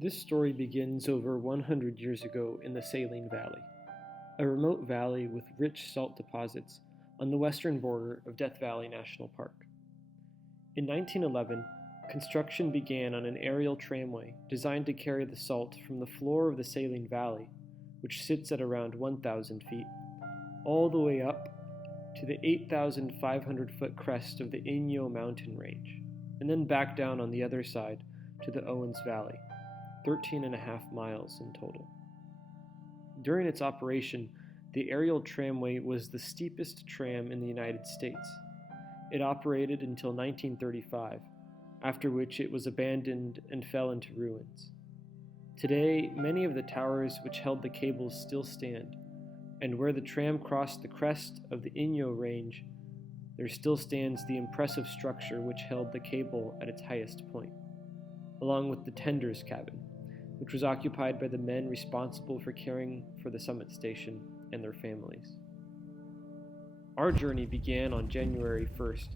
This story begins over 100 years ago in the Saline Valley, a remote valley with rich salt deposits on the western border of Death Valley National Park. In 1911, construction began on an aerial tramway designed to carry the salt from the floor of the Saline Valley, which sits at around 1,000 feet, all the way up to the 8,500-foot crest of the Inyo Mountain range, and then back down on the other side to the Owens Valley, 13.5 miles in total. During its operation, the aerial tramway was the steepest tram in the United States. It operated until 1935, after which it was abandoned and fell into ruins. Today, many of the towers which held the cables still stand, and where the tram crossed the crest of the Inyo Range, there still stands the impressive structure which held the cable at its highest point, along with the tender's cabin, which was occupied by the men responsible for caring for the summit station and their families. Our journey began on January 1st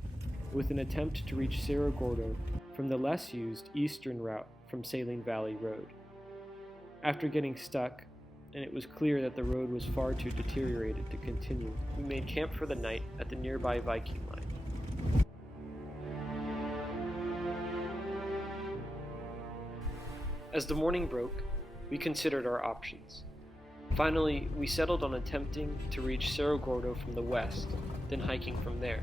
with an attempt to reach Cerro Gordo from the less used eastern route from Saline Valley Road. After getting stuck, and it was clear that the road was far too deteriorated to continue, we made camp for the night at the nearby Viking line. As the morning broke, we considered our options. Finally, we settled on attempting to reach Cerro Gordo from the west, then hiking from there.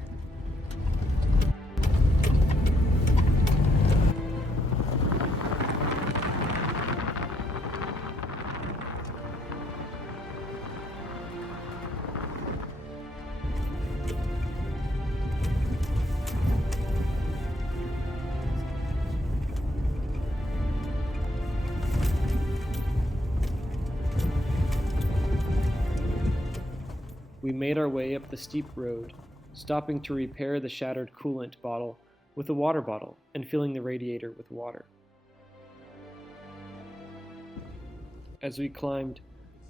We made our way up the steep road, stopping to repair the shattered coolant bottle with a water bottle and filling the radiator with water. As we climbed,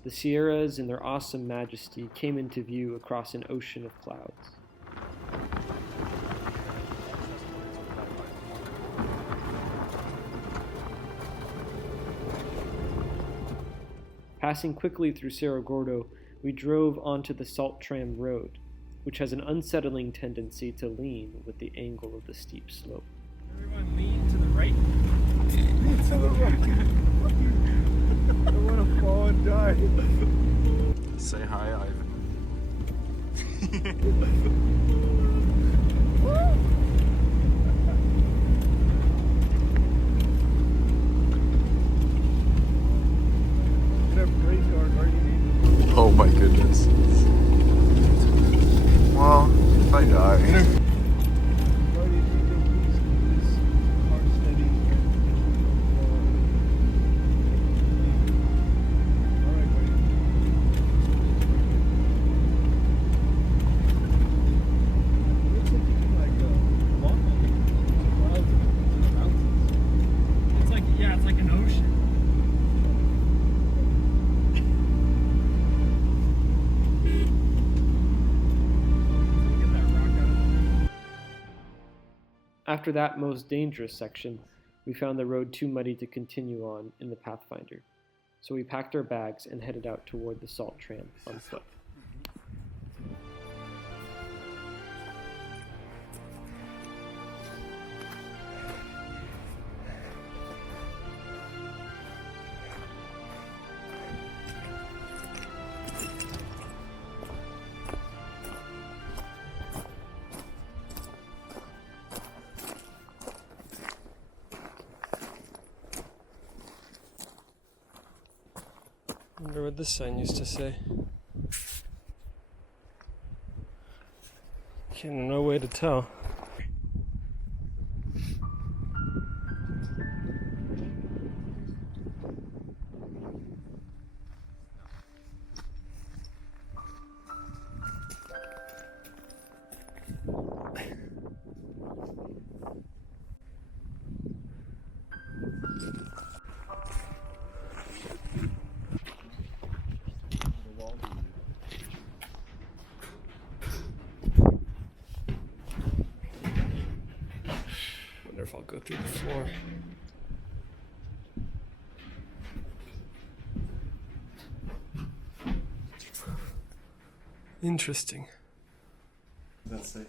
the Sierras in their awesome majesty came into view across an ocean of clouds. Passing quickly through Cerro Gordo, we drove onto the Salt Tram Road, which has an unsettling tendency to lean with the angle of the steep slope. Everyone lean to the right. Lean to the right. I want to fall and die. Say hi, Ivan. Oh my goodness. Well, if I die. It's like an ocean. After that most dangerous section, we found the road too muddy to continue on in the Pathfinder, so we packed our bags and headed out toward the Salt Tram on foot. I wonder what this sign used to say. No way to tell. Wonder if I'll go through the floor. Interesting. That's it.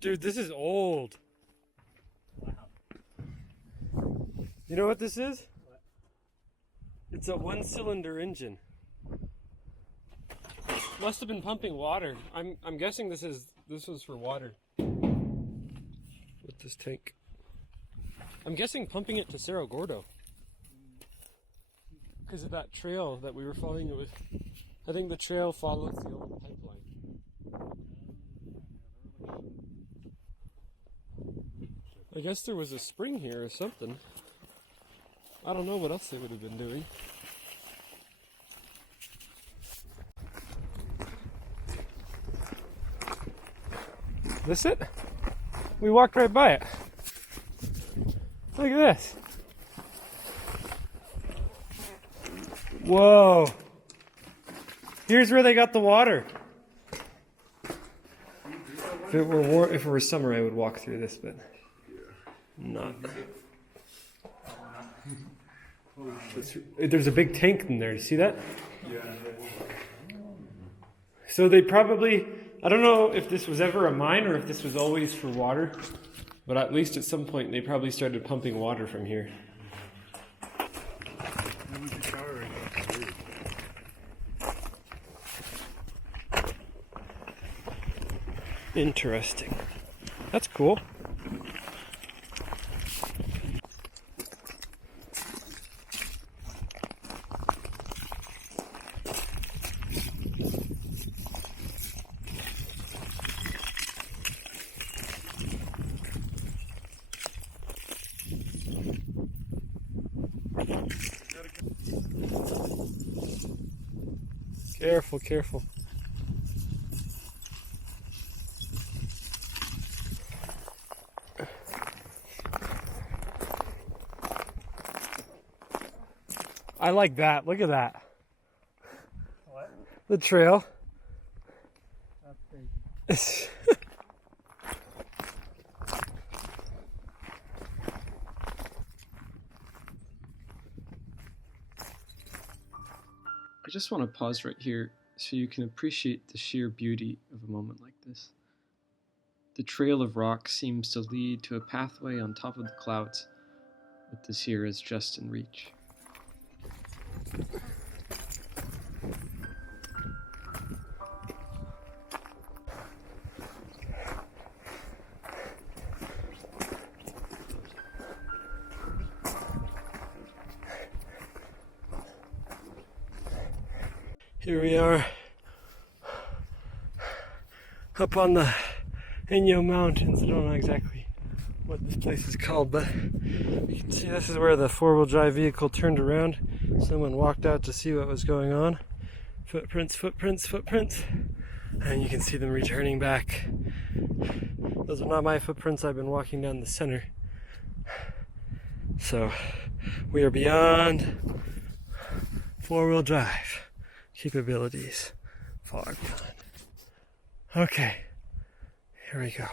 Dude, this is old. You know what this is? What? It's a one-cylinder engine. Must have been pumping water. I'm guessing this was for water. With this tank. I'm guessing pumping it to Cerro Gordo. Because of that trail that we were following it with. I think the trail follows the old pipeline. I guess there was a spring here or something. I don't know what else they would have been doing. This it? We walked right by it. Look at this. Whoa. Here's where they got the water. If it were summer, I would walk through this, but not. There's a big tank in there. You see that? Yeah. So they probably, I don't know if this was ever a mine or if this was always for water, but at least at some point they probably started pumping water from here. Interesting. That's cool. Careful, careful. I like that. Look at that. What? The trail. That's crazy. I just want to pause right here so you can appreciate the sheer beauty of a moment like this. The trail of rock seems to lead to a pathway on top of the clouds, but this here is just in reach. Here we are up on the Inyo Mountains. I don't know exactly what this place is called, but you can see this is where the four-wheel drive vehicle turned around. Someone walked out to see what was going on. Footprints, footprints, footprints. And you can see them returning back. Those are not my footprints. I've been walking down the center. So we are beyond four-wheel drive capabilities. Fog time. Okay, here we go.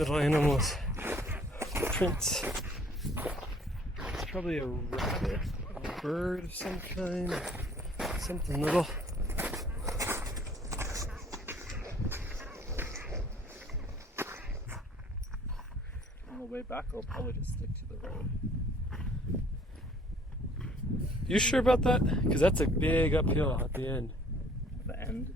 little animals' prints. It's probably a rabbit, a bird of some kind, something little. On the way back, I'll probably just stick to the road. You sure about that? Because that's a big uphill at the end. The end.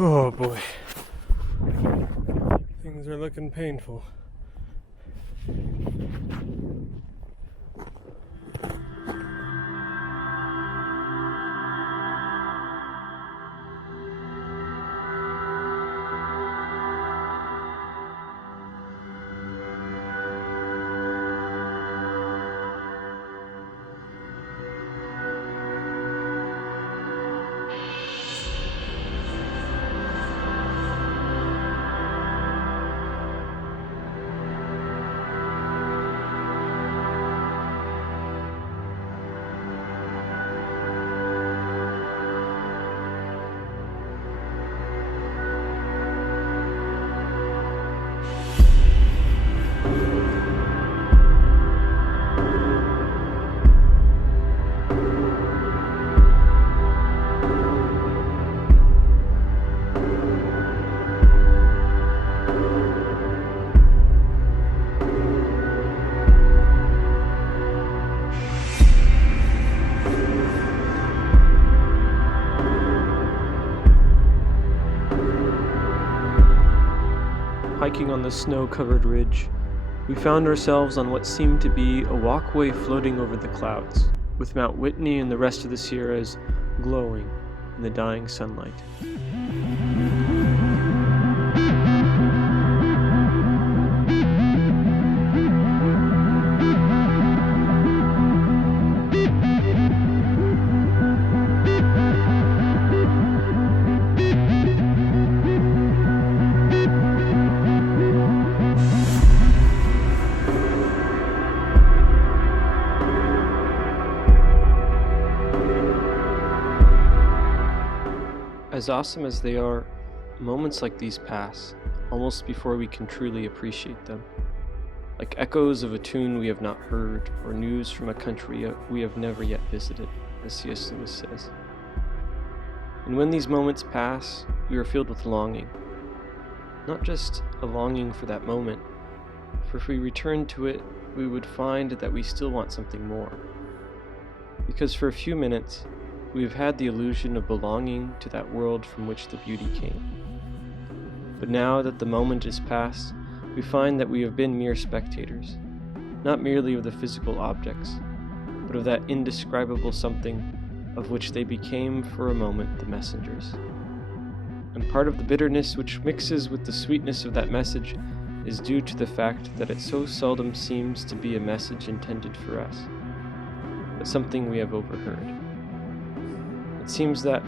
Oh boy. Things are looking painful. Hiking on the snow-covered ridge, we found ourselves on what seemed to be a walkway floating over the clouds, with Mount Whitney and the rest of the Sierras glowing in the dying sunlight. As awesome as they are, moments like these pass, almost before we can truly appreciate them. Like echoes of a tune we have not heard, or news from a country we have never yet visited, as C.S. Lewis says. And when these moments pass, we are filled with longing. Not just a longing for that moment, for if we return to it, we would find that we still want something more. Because for a few minutes, we have had the illusion of belonging to that world from which the beauty came. But now that the moment is past, we find that we have been mere spectators, not merely of the physical objects, but of that indescribable something of which they became for a moment the messengers. And part of the bitterness which mixes with the sweetness of that message is due to the fact that it so seldom seems to be a message intended for us, but something we have overheard. It seems that,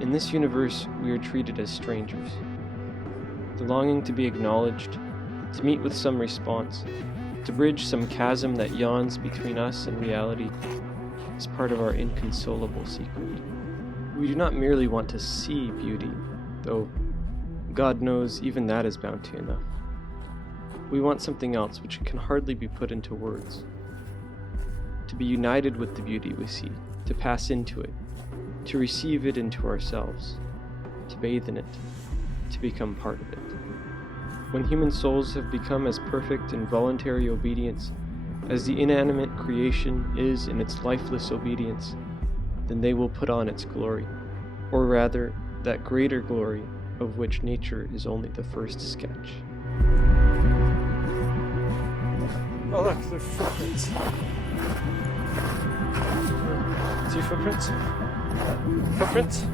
in this universe, we are treated as strangers. The longing to be acknowledged, to meet with some response, to bridge some chasm that yawns between us and reality, is part of our inconsolable secret. We do not merely want to see beauty, though God knows even that is bounty enough. We want something else which can hardly be put into words. To be united with the beauty we see, to pass into it, to receive it into ourselves, to bathe in it, to become part of it. When human souls have become as perfect in voluntary obedience as the inanimate creation is in its lifeless obedience, then they will put on its glory, or rather, that greater glory of which nature is only the first sketch. Oh look, they're footprints. See footprints? Footprints?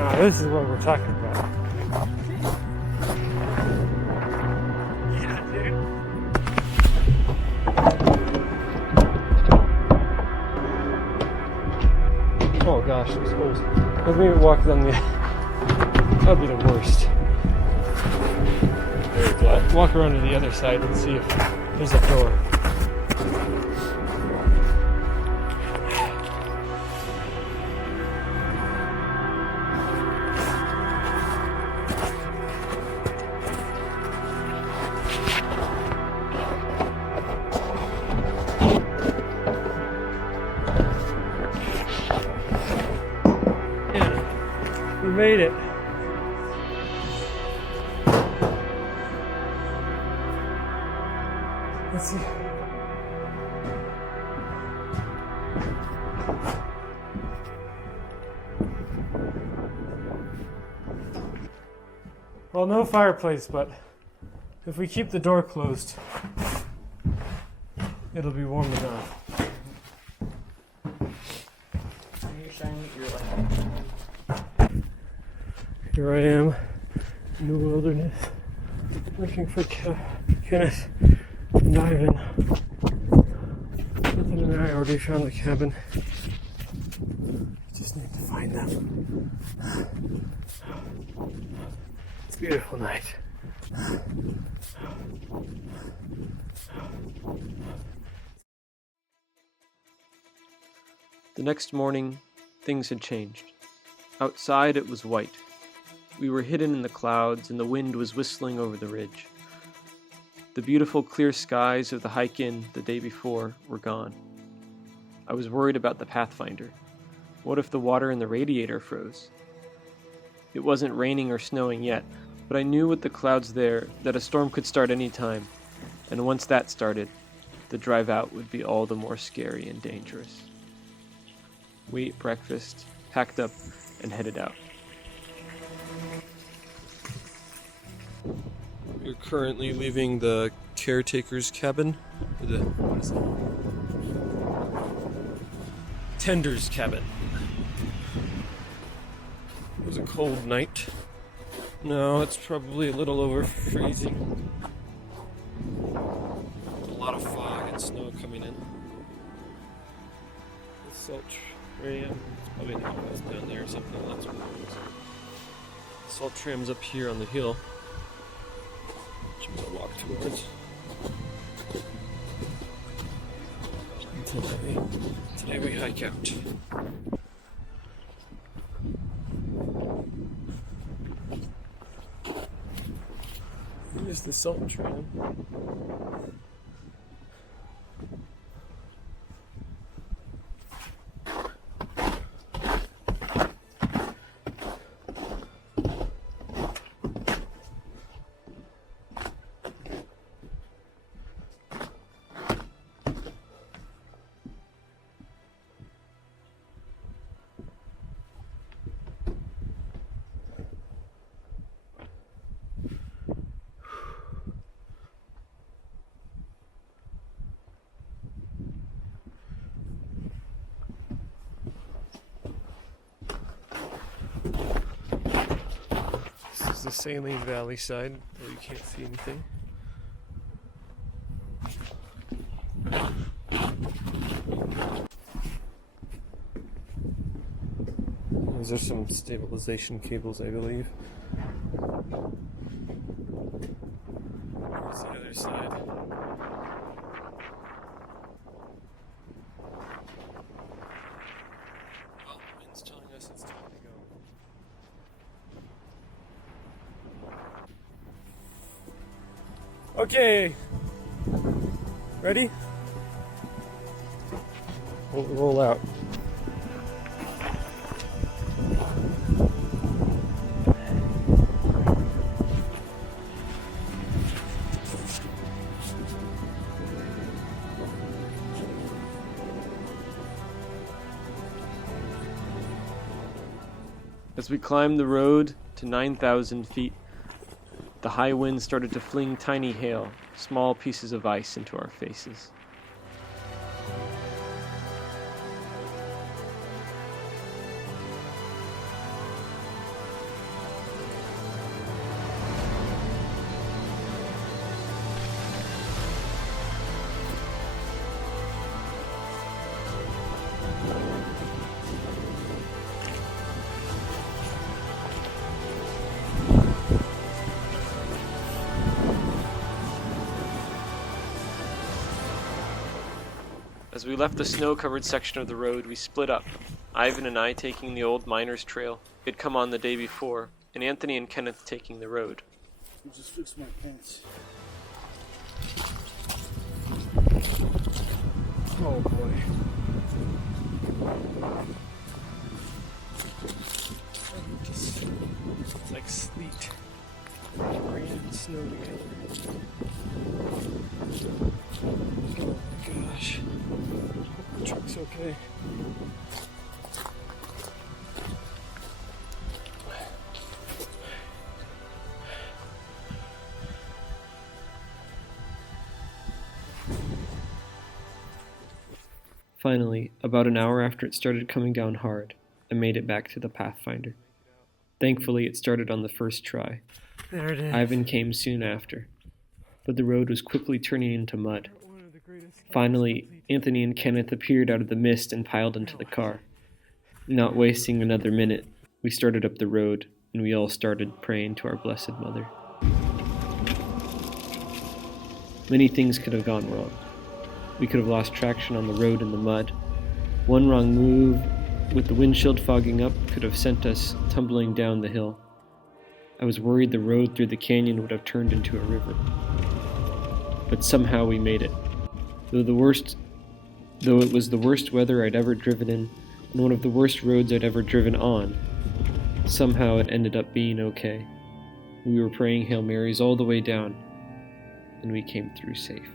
Now this is what we're talking about. Yeah, dude. Oh gosh, there's holes. Let me walk down the. That'd be the worst. Very flat. Walk around to the other side and see if there's a door. Yeah, we made it. Let's see. Well, no fireplace, but if we keep the door closed, it'll be warm enough. Here I am in the wilderness, looking for Kenneth and Ivan. Ethan and I already found the cabin. Just need to find them. It's a beautiful night. The next morning, things had changed. Outside, it was white. We were hidden in the clouds, and the wind was whistling over the ridge. The beautiful clear skies of the hike-in the day before were gone. I was worried about the Pathfinder. What if the water in the radiator froze? It wasn't raining or snowing yet, but I knew with the clouds there that a storm could start any time, and once that started, the drive out would be all the more scary and dangerous. We ate breakfast, packed up, and headed out. We're currently leaving the caretaker's cabin. What is it? Tender's cabin. It was a cold night. No, it's probably a little over freezing. A lot of fog and snow coming in. The salt tram, it's probably not was down there or something. That's what it was. Salt tram's up here on the hill. Which I'm gonna walk towards. Today we hike out. Here's the salt tram. This is the Saline Valley side where you can't see anything. Those are some stabilization cables, I believe. Here's the other side. Well, the wind's telling us it's time to go. Okay. Ready? We'll roll out. As we climbed the road to 9,000 feet, the high wind started to fling tiny hail, small pieces of ice into our faces. As we left the snow-covered section of the road, we split up, Ivan and I taking the old miner's trail we had come on the day before, and Anthony and Kenneth taking the road. I just fixed my pants. Oh boy. It's like sleet, rain and snow together. Oh my gosh. Hope the truck's okay. Finally, about an hour after it started coming down hard, I made it back to the Pathfinder. Thankfully, it started on the first try. There it is. Ivan came soon after, but the road was quickly turning into mud. Finally, Anthony and Kenneth appeared out of the mist and piled into the car. Not wasting another minute, we started up the road, and we all started praying to our Blessed Mother. Many things could have gone wrong. We could have lost traction on the road in the mud. One wrong move, with the windshield fogging up, could have sent us tumbling down the hill. I was worried the road through the canyon would have turned into a river. But somehow we made it. Though it was the worst weather I'd ever driven in, and one of the worst roads I'd ever driven on, somehow it ended up being okay. We were praying Hail Marys all the way down, and we came through safe.